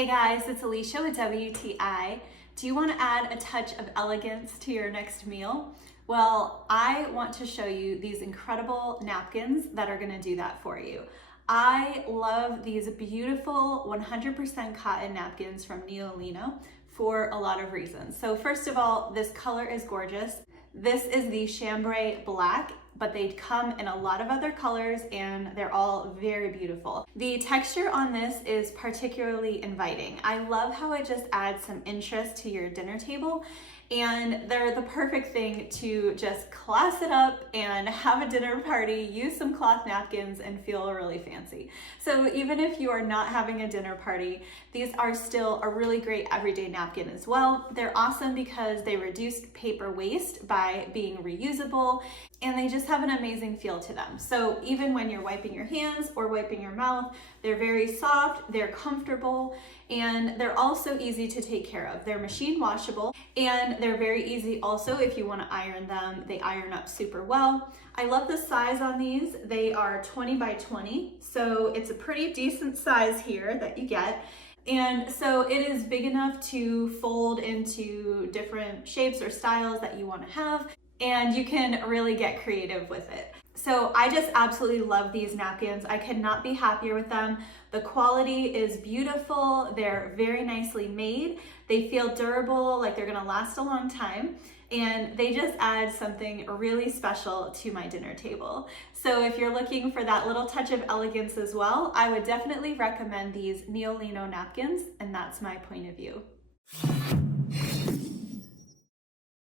Hey guys, it's Alicia with WTI. Do you want to add a touch of elegance to your next meal? Well, I want to show you these incredible napkins that are going to do that for you. I love these beautiful 100% cotton napkins from Neolino for a lot of reasons. So first of all, this color is gorgeous. This is the chambray black, but they come in a lot of other colors and they're all very beautiful. The texture on this is particularly inviting. I love how it just adds some interest to your dinner table, and they're the perfect thing to just class it up and have a dinner party, use some cloth napkins and feel really fancy. So even if you are not having a dinner party, these are still a really great everyday napkin as well. They're awesome because they reduce paper waste by being reusable, and they just have an amazing feel to them. So even when you're wiping your hands or wiping your mouth, they're very soft, they're comfortable, and they're also easy to take care of. They're machine washable, and they're very easy also if you want to iron them. They iron up super well. I love the size on these. They are 20 by 20, so it's a pretty decent size here that you get. And so it is big enough to fold into different shapes or styles that you want to have, and you can really get creative with it. So I just absolutely love these napkins. I could not be happier with them. The quality is beautiful. They're very nicely made. They feel durable, like they're gonna last a long time. And they just add something really special to my dinner table. So if you're looking for that little touch of elegance as well, I would definitely recommend these Neolino napkins, and that's my point of view.